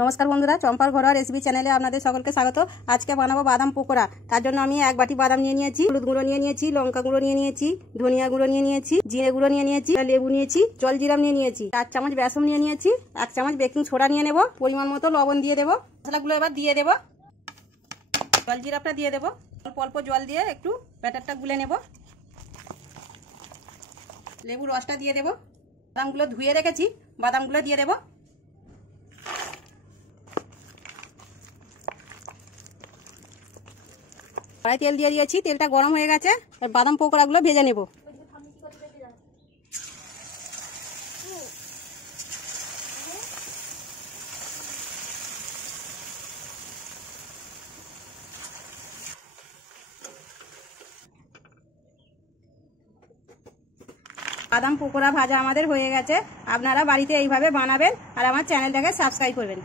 নমস্কার বন্ধুরা, চম্পার ঘরোয়া রেসিপি চ্যানেলে আপনাদের সকলকে স্বাগত। আজকে বানাবো বাদাম পকোড়া। তার জন্য আমি এক বাটি বাদাম নিয়ে নিয়েছি, হলুদ গুঁড়ো নিয়ে নিয়েছি, লঙ্কা গুঁড়ো নিয়ে নিয়েছি, ধনিয়া গুঁড়ো নিয়ে নিয়েছি, জিরে গুঁড়ো নিয়ে নিয়েছি, লেবু নিয়েছি, জল জিরাম নিয়ে নিয়েছি, 4 চামচ বেসন নিয়ে নিয়েছি, 1 চামচ বেকিং সোডা নিয়ে নেব, পরিমাণ মতো লবণ দিয়ে দেবো। মশলাগুলো এবার দিয়ে দেবো, জল জিরাটা দিয়ে দেবো, অল্প অল্প জল দিয়ে একটু ব্যাটারটা গুলে নেব। লেবু রসটা দিয়ে দেবো, বাদামগুলো ধুয়ে রেখেছি, বাদামগুলো দিয়ে দেবো। কড়াই তেল দিয়ে দিয়েছি, তেলটা গরম হয়ে গেছে, আর বাদাম পকোড়াগুলো ভেজে নেব। বাদাম পকোড়া ভাজা আমাদের হয়ে গেছে। আপনারা বাড়িতে এইভাবে বানাবেন আর আমার চ্যানেলটাকে সাবস্ক্রাইব করবেন।